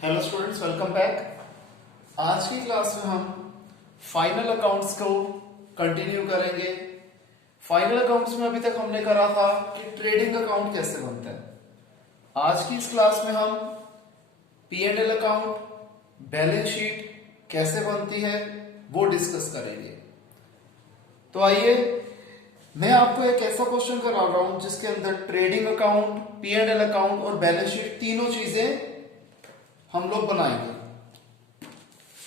Hello students, welcome back. आज की class में हम फाइनल अकाउंट्स को कंटिन्यू करेंगे। फाइनल अकाउंट्स में अभी तक हमने करा था कि ट्रेडिंग अकाउंट कैसे बनता है। आज की इस क्लास में हम P&L अकाउंट, बैलेंस शीट कैसे बनती है वो डिस्कस करेंगे। तो आइए मैं आपको एक ऐसा क्वेश्चन करा रहा हूं जिसके अंदर ट्रेडिंग अकाउंट, P&L अकाउंट और बैलेंस शीट तीनों चीजें हम लोग बनाएंगे।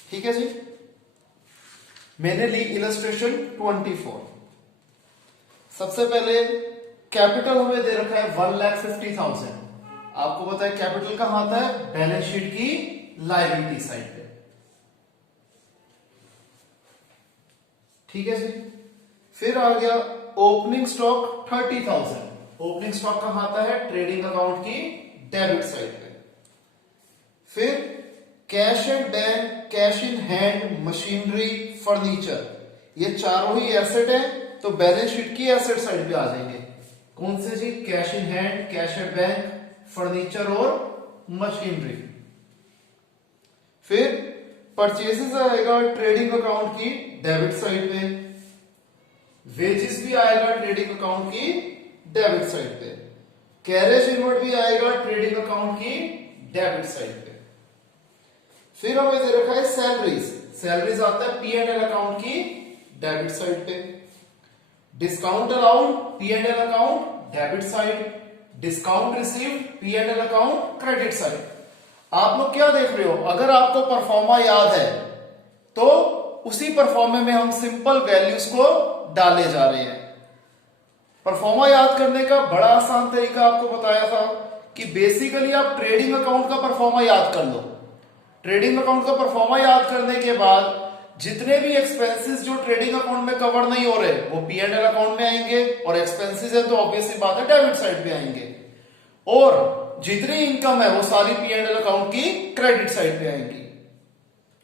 ठीक है जी। मैंने ली इलस्ट्रेशन 24। सबसे पहले कैपिटल हमें दे रखा है 1,50,000। आपको पता है कैपिटल कहां आता है? बैलेंस शीट की लायबिलिटी साइड पे। ठीक है जी। फिर आ गया ओपनिंग स्टॉक 30,000। ओपनिंग स्टॉक कहां आता है? ट्रेडिंग अकाउंट की डेबिट साइड पे। फिर cash and bank, cash in hand, machinery, furniture, ये चारों ही एसेट हैं, तो बैलेंस शीट की एसेट साइड पे आ जाएंगे। कौन से जी? Cash in hand, cash and bank, furniture और मशीनरी। फिर परचेसेस आएगा ट्रेडिंग अकाउंट की डेबिट साइड पे। वेजेस भी आएगा ट्रेडिंग अकाउंट की डेबिट साइड पे। कैरेज इनवर्ड भी आएगा ट्रेडिंग अकाउंट की डेबिट साइड पे। फिर हमें दे रखा है सैलरीज। सैलरीज आता है P&L अकाउंट की डेबिट साइड पे। Discount allowed P&L account debit side. Discount received P&L account credit side. आप लोग क्या देख रहे हो? अगर आपको परफॉर्मा याद है तो उसी परफॉर्मे में हम सिंपल वैल्यूज को डाले जा रहे हैं। परफॉर्मा याद करने का बड़ा आसान तरीका आपको बताया था कि बेसिकली आप ट्रेडिंग अकाउंट का परफॉर्मा याद कर लो। ट्रेडिंग अकाउंट का परफॉर्मा याद करने के बाद जितने भी एक्सपेंसेस जो ट्रेडिंग अकाउंट में कवर नहीं हो रहे वो P&L अकाउंट में आएंगे, और एक्सपेंसेस है तो ऑब्वियसली बात है डेबिट साइड पे आएंगे, और जितनी इनकम है वो सारी P&L अकाउंट की क्रेडिट साइड पे आएंगी।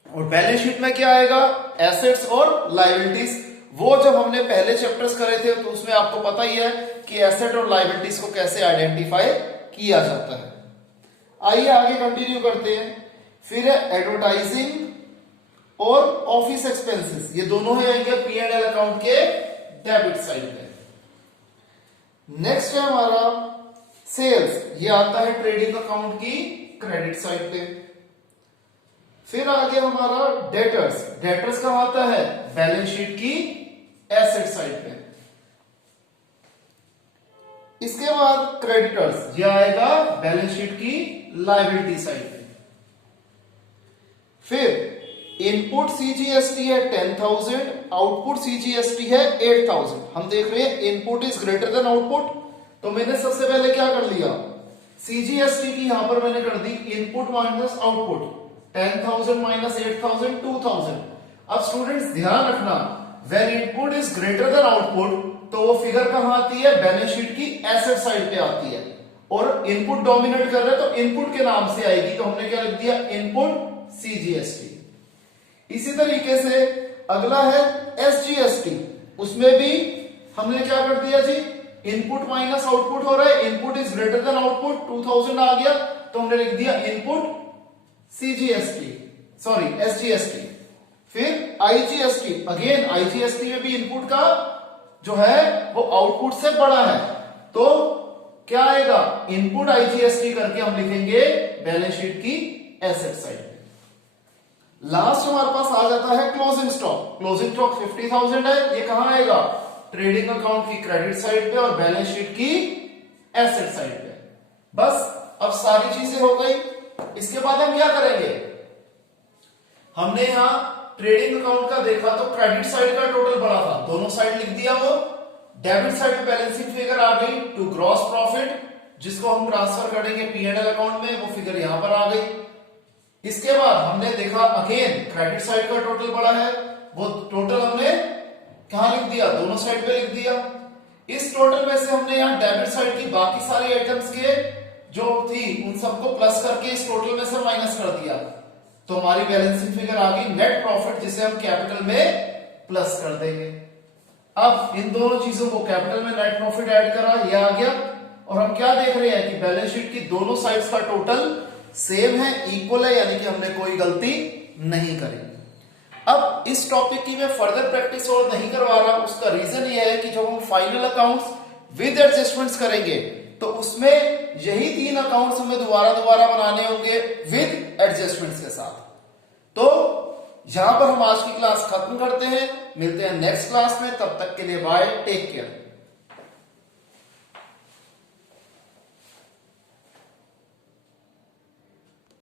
और बैलेंस शीट में क्या आएगा? एसेट्स और लायबिलिटीज। वो जब हमने पहले चैप्टर्स करे थे तो उसमें आपको पता ही है कि एसेट और लायबिलिटीज को कैसे आइडेंटिफाई किया जाता है। आइए आगे कंटिन्यू करते हैं। फिर है एडवर्टाइजिंग और ऑफिस एक्सपेंसेस, ये दोनों ही आएंगे P&L अकाउंट के डेबिट साइड पे। नेक्स्ट है हमारा सेल्स, ये आता है ट्रेडिंग अकाउंट की क्रेडिट साइड पे। फिर आ गया हमारा डेटर्स। डेटर्स कहां आता है? बैलेंस शीट की एसेट साइड पे। इसके बाद क्रेडिटर्स, ये आएगा बैलेंस शीट की लायबिलिटी साइड पे। फिर इनपुट CGST है 10,000, आउटपुट CGST है 8,000। हम देख रहे हैं input is greater than output, तो मैंने सबसे पहले क्या कर लिया? CGST की यहां पर मैंने कर दी इनपुट माइनस आउटपुट। 10,000 माइनस 8,000, 2,000। अब स्टूडेंट्स ध्यान रखना, when input is greater than output तो वो फिगर कहां आती है? बैलेंस शीट की एसेट साइड पे आती है। और इनपुट डोमिनेट कर रहे हैं तो इनपुट के नाम से आएगी, तो हमने क्या लिख दिया? Input CGST। इसी तरीके से अगला है SGST। उसमें भी हमने क्या कर दिया जी? इनपुट माइनस आउटपुट हो रहा है, input is greater than output, 2000 आ गया तो हमने लिख दिया इनपुट SGST। फिर IGST, अगेन IGST में भी इनपुट का जो है वो आउटपुट से बड़ा है, तो क्या आएगा? इनपुट IGST करके हम लिखेंगे बैलेंस शीट की एसेट साइड। लास्ट हमारे पास आ जाता है क्लोजिंग स्टॉक। क्लोजिंग स्टॉक 50,000 है, ये कहां आएगा? ट्रेडिंग अकाउंट की क्रेडिट साइड पे और बैलेंस शीट की एसेट साइड पे। बस अब सारी चीजें हो गई। इसके बाद हम क्या करेंगे? हमने यहां ट्रेडिंग अकाउंट का देखा तो क्रेडिट साइड का टोटल बड़ा था, दोनों साइड लिख दिया वो। डेबिट साइड पे बैलेंसिंग फिगर आ गई टू ग्रॉस प्रॉफिट, जिसको हम ट्रांसफर करेंगे P&L अकाउंट में, वो फिगर यहां पर आ गई। इसके बाद हमने देखा अगेन क्रेडिट साइड का टोटल बड़ा है, वो टोटल हमने कहां लिख दिया? दोनों साइड पे लिख दिया। इस टोटल में से हमने यहां डेबिट साइड की बाकी सारी आइटम्स के जो थी उन सबको प्लस करके इस टोटल में से माइनस कर दिया, तो हमारी बैलेंसिंग फिगर आ गई नेट प्रॉफिट, जिसे हम कैपिटल में प्लस कर देंगे। अब इन दोनों चीजों को कैपिटल में नेट प्रॉफिट ऐड करा, ये आ गया। और हम क्या देख रहे हैं कि बैलेंस शीट की दोनों साइड्स का टोटल सेम है, इक्वल है, यानी कि हमने कोई गलती नहीं करी। अब इस टॉपिक की मैं फर्दर प्रैक्टिस और नहीं करवा रहा, उसका रीजन ये है कि जब हम फाइनल अकाउंट्स विद एडजस्टमेंट्स करेंगे तो उसमें यही 3 अकाउंट्स हमें दोबारा बनाने होंगे विद एडजस्टमेंट्स के साथ। तो यहां पर हम आज की क्लास खत्म करते हैं, मिलते हैं नेक्स्ट क्लास में, तब तक के लिए बाय, टेक केयर।